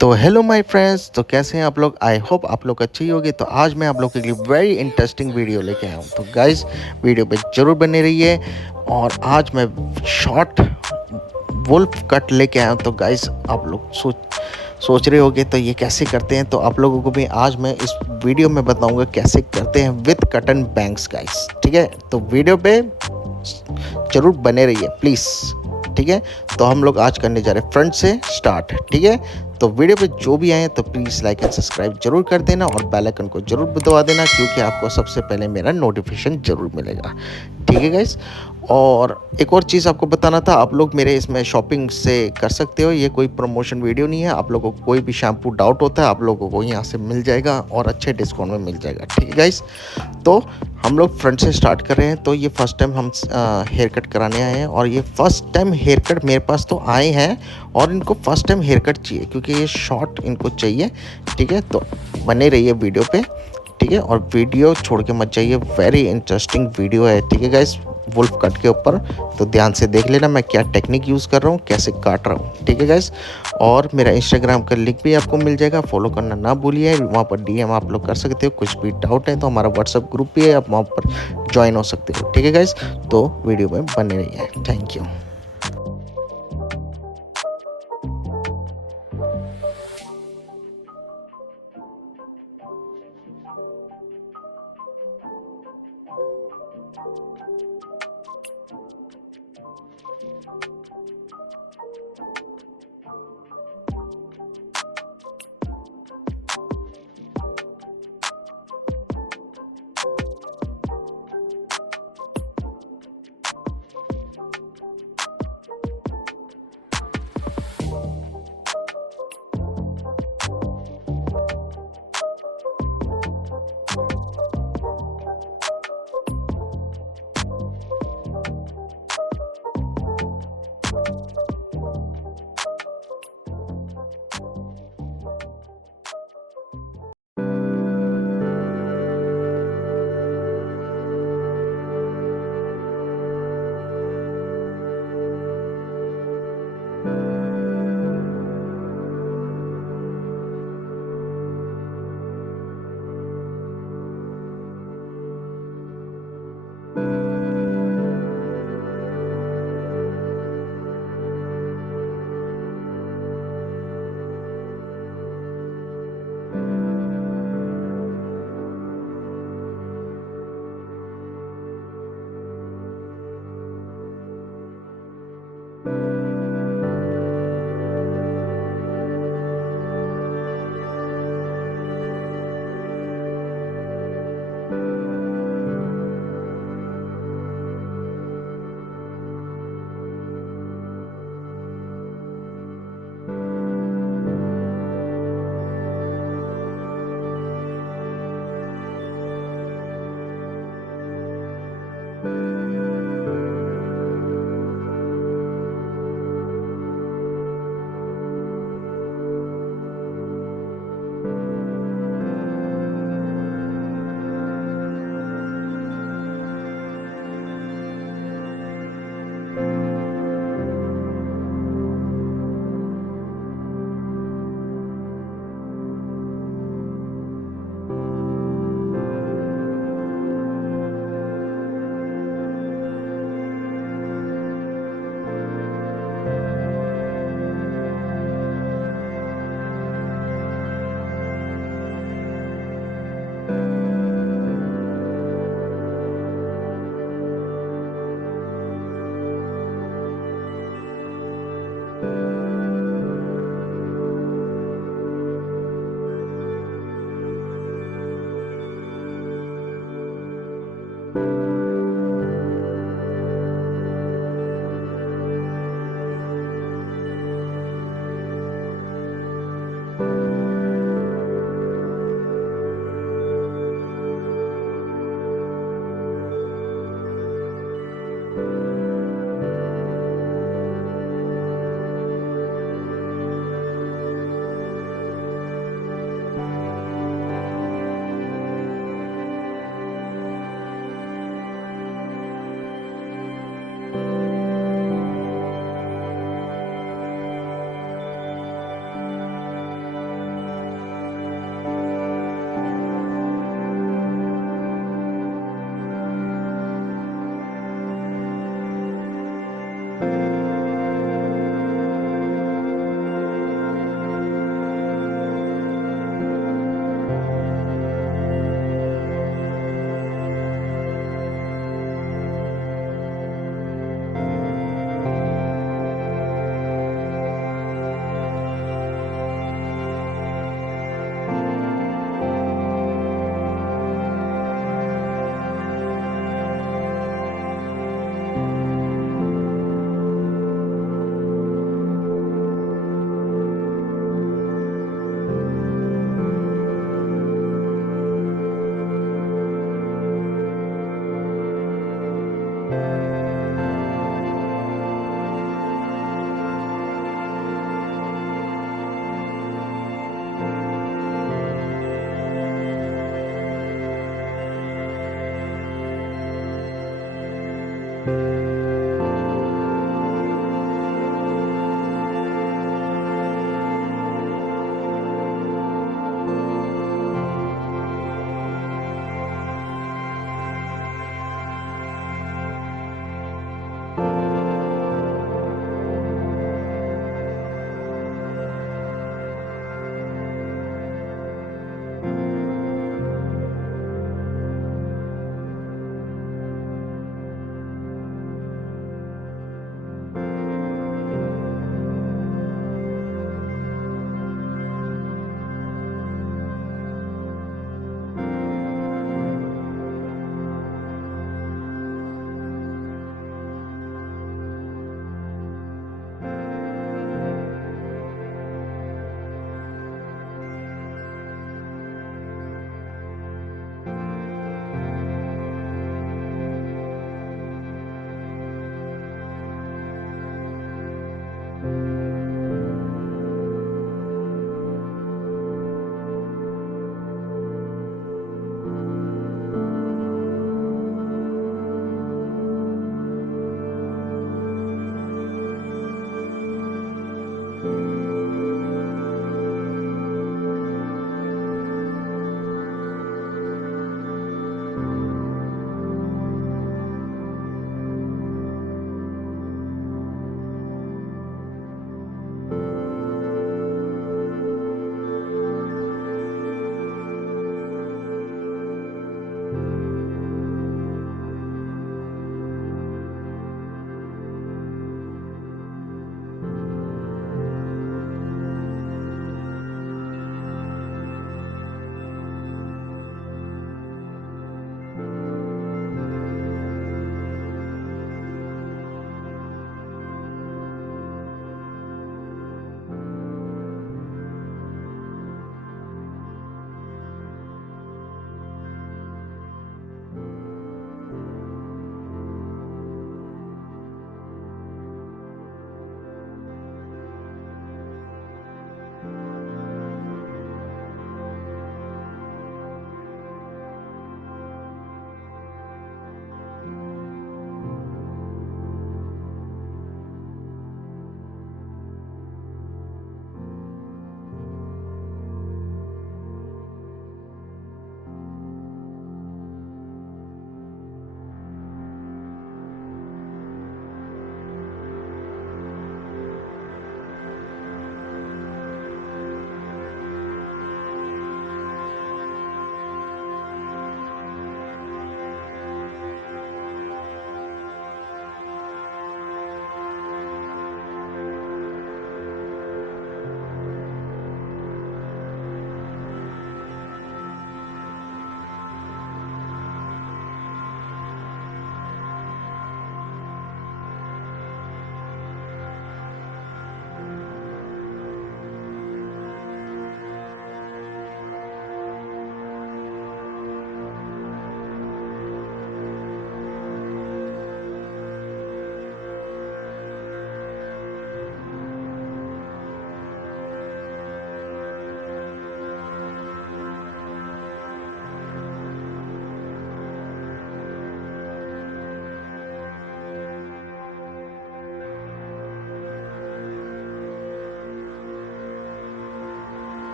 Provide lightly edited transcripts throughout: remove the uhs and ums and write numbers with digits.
तो hello my friends, तो कैसे हैं आप लोग। आई होप आप लोग अच्छे ही होंगे। तो आज मैं आप लोग के लिए वेरी इंटरेस्टिंग वीडियो लेके आया हूँ। तो गाइस, वीडियो पे ज़रूर बने रहिए। और आज मैं शॉर्ट वुल्फ कट लेके आया हूँ। तो गाइस, आप लोग सोच रहे होगे तो ये कैसे करते हैं। तो आप लोगों को भी आज मैं इस वीडियो में बताऊंगा कैसे करते हैं with cut and bangs guys. ठीक है, तो वीडियो पे ज़रूर बने रहिए प्लीज़। ठीक है, तो हम लोग आज करने जा रहे हैं फ्रंट से स्टार्ट। ठीक है, तो वीडियो पे जो भी आए तो प्लीज़ लाइक एंड सब्सक्राइब जरूर कर देना और बेल आइकन को जरूर दबा देना, क्योंकि आपको सबसे पहले मेरा नोटिफिकेशन जरूर मिलेगा। ठीक है गाइस, और एक और चीज़ आपको बताना था, आप लोग मेरे इसमें शॉपिंग से कर सकते हो। ये कोई प्रमोशन वीडियो नहीं है। आप लोगों को कोई भी शैम्पू डाउट होता है, आप लोगों को यहाँ से मिल जाएगा और अच्छे डिस्काउंट में मिल जाएगा। ठीक है गाइस, तो हम लोग फ्रंट से स्टार्ट कर रहे हैं। तो ये फर्स्ट टाइम हम हेयर कट कराने आए हैं, और ये फर्स्ट टाइम हेयर कट मेरे पास तो आए हैं, और इनको फर्स्ट टाइम हेयर कट चाहिए क्योंकि ये शॉर्ट इनको चाहिए। ठीक है, तो बने रहिए वीडियो पे। ठीक है, और वीडियो छोड़ के मत जाइए, वेरी इंटरेस्टिंग वीडियो है। ठीक है गाइस, वुल्फ कट के ऊपर, तो ध्यान से देख लेना मैं क्या टेक्निक यूज़ कर रहा हूँ, कैसे काट रहा हूँ। ठीक है गाइस, और मेरा इंस्टाग्राम का लिंक भी आपको मिल जाएगा, फॉलो करना ना भूलिए। वहाँ पर डीएम आप लोग कर सकते हो, कुछ भी डाउट है तो हमारा व्हाट्सअप ग्रुप भी है, आप वहाँ पर ज्वाइन हो सकते हो। ठीक है गाइस, तो वीडियो में बने रहिए। Thank you.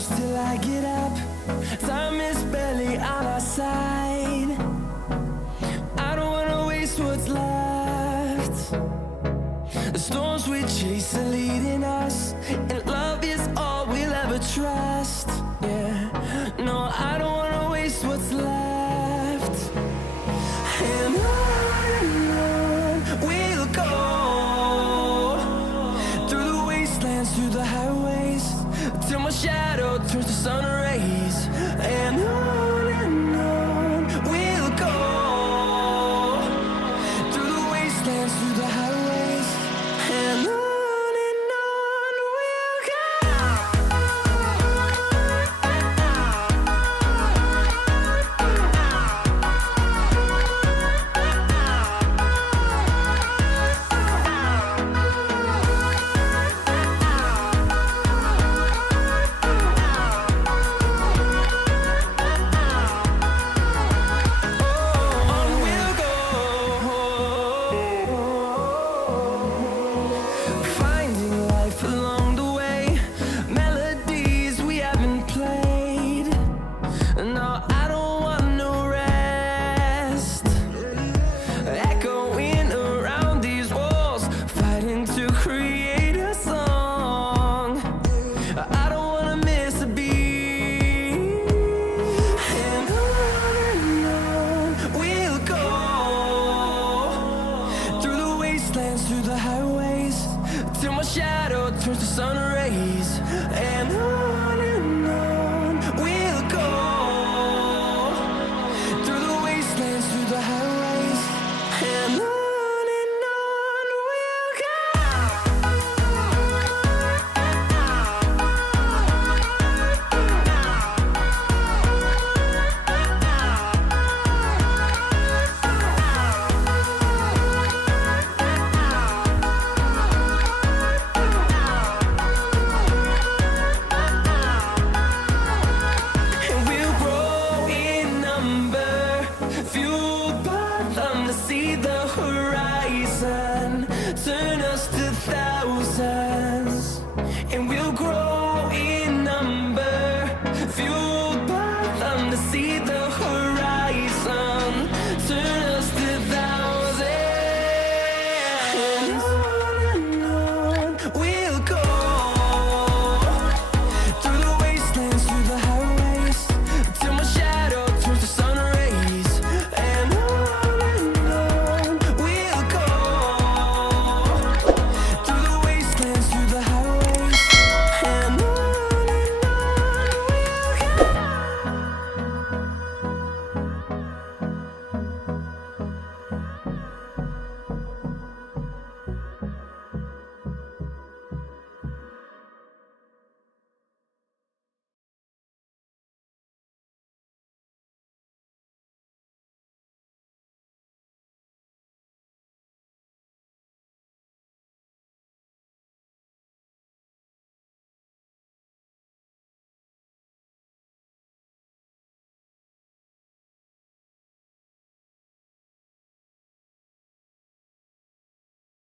close till I get up. Time is barely on our side. I don't wanna waste what's left. The storms we chase are leading us, and love is all we'll ever trust. Yeah, no, I don't wanna waste what's left. And on we'll go, through the wastelands, through the highways, till my shadow turns to sun rays. And on we'll go, through the wastelands, through the highways, and on we'll go. Finding life along the way, melodies we haven't played. No, I don't want no rest. Echoing around these walls, fighting to create a song. I don't wanna miss a beat. And on we'll go, through the wastelands, through the highways, till my shadow turns to sun rays. And on